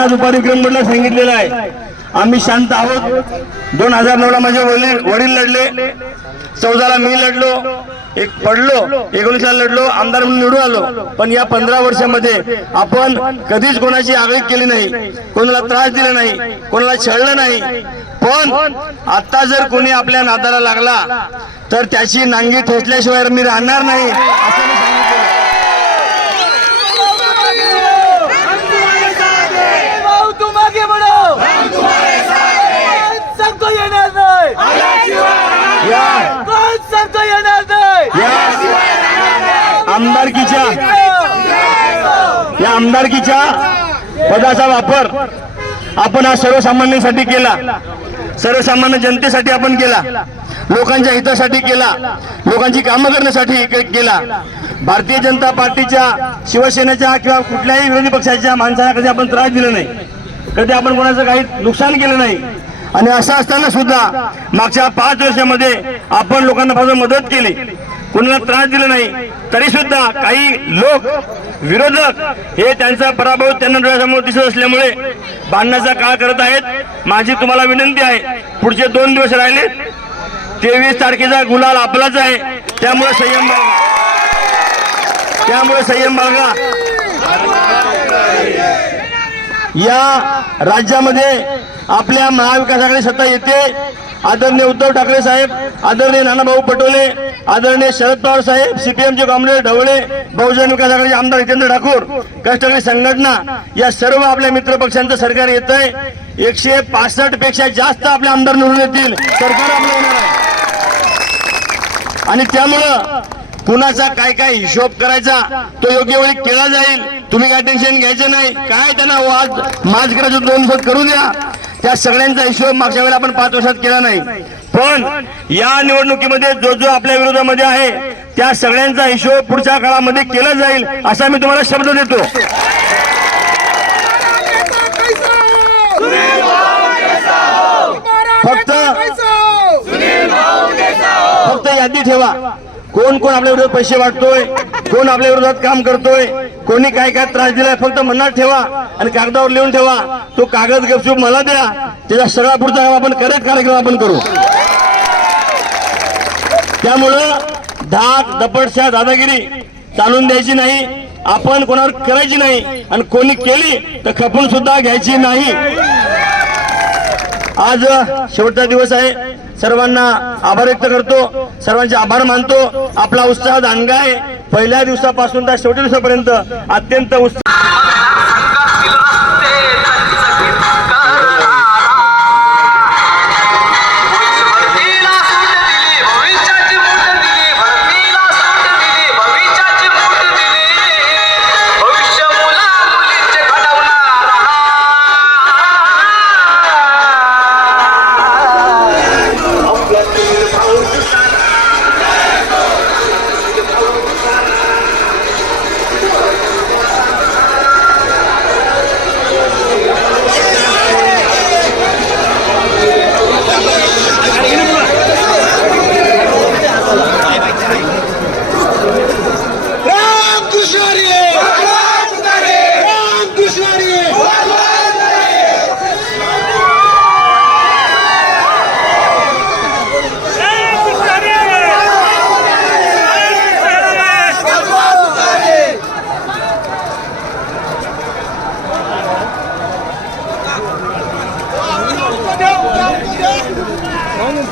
त्यांना दुपारी विक्रमगडला सांगितलेलं आहे. आम्ही शांत आहोत. दोन हजार नऊ ला माझे वडील वडील लढले. चौदाला मी लढलो. एक पडलो. एकोणीसला लढलो. आमदार म्हणून निवडून आलो. पण या पंधरा वर्षामध्ये आपण कधीच कोणाची आगळी केली नाही. कोणाला त्रास दिला नाही. कोणाला छळलं नाही. पण आता जर कोणी आपल्या नादाला लागला तर त्याची नांगी ठोचल्याशिवाय मी राहणार नाही असं मी सांगितलं भाऊ तुम आगे बढ़ो कोण सांगतो येणार नाही या कोण सांगतो येणार नाही या आमदारकीच्या या आमदारकीच्या पदाचा वापर आपण हा सर्वसामान्यांसाठी केला. सर्वसामान्य जनतेसाठी आपण केला. लोकांच्या हितासाठी केला. लोकांची कामं करण्यासाठी केला. भारतीय जनता पार्टीच्या शिवसेनेच्या किंवा कुठल्याही विरोधी पक्षाच्या माणसाला कधी आपण त्रास दिला नाही. कधी आपण कोणाचं काही नुकसान केलं नाही. आणि असं असताना सुद्धा मागच्या पाच वर्षामध्ये आपण लोकांना फार मदत केली. कोणाला त्रास दिला नाही. तरी सुद्धा काही लोक विरोधक हे त्यांचा पराभव त्यांना डोळ्यासमोर दिसत असल्यामुळे बांधण्याचा काळ करत आहेत. माझी तुम्हाला विनंती आहे पुढचे दोन दिवस राहिले तेवीस तारखेचा गुलाल आपलाच आहे. त्यामुळे संयम बाळगा. त्यामुळे संयम बाळगा. या राज्यामध्ये आपल्या महाविकास आघाडी सत्ता येते. आदरणीय उद्धव ठाकरे साहेब आदरणीय नानाभाऊ पटोले आदरणीय शरद पवार साहेब सीपीएमचे कॉम्रेड ढवळे बहुजन विकास आघाडीचे आमदार हितेंद्र ठाकूर कष्टकरी संघटना या सर्व आपल्या मित्र पक्षांचं सरकार येत आहे एकशे पासष्टपेक्षा जास्त आपले आमदार निवडून येतील. सरकार आपलं होणार आहे. आणि त्यामुळं कुणाचा काय काय हिशोब करायचा तो योग्य वेळी केला जाईल. तुम्ही काय टेन्शन घ्यायचं नाही. काय त्यांना वाद माज करायचं दोन दिवस करू द्या. त्या सगळ्यांचा हिशोब मागच्या वेळेला आपण पाच वर्षात केला नाही. पण या निवडणुकीमध्ये जो जो आपल्या विरोधामध्ये आहे त्या सगळ्यांचा हिशोब पुढच्या काळामध्ये केला जाईल असा मी तुम्हाला शब्द देतो. फक्त फक्त यादी ठेवा. कोण कोण आपल्या विरोधात पैसे वाटतोय? कोण आपल्या विरोधात काम करतोय? कोणी काय काय त्रास दिलाय फक्त मनात ठेवा आणि कागदावर लिहून ठेवा. तो कागद गपशूप मला द्या. त्याचा सगळा पुढचा काम आपण करत कार्यक्रम आपण करू. त्यामुळं धाक दपटशा दादागिरी चालून द्यायची नाही. आपण कोणावर करायची नाही आणि कोणी केली तर खपून सुद्धा घ्यायची नाही. आज शेवटचा दिवस आहे. सर्वांना आभार व्यक्त करतो. सर्वांचे आभार मानतो. आपला उत्साह दांडगा आहे. पहिल्या दिवसापासून तर शेवटी दिवसापर्यंत अत्यंत उत्साह Vamos.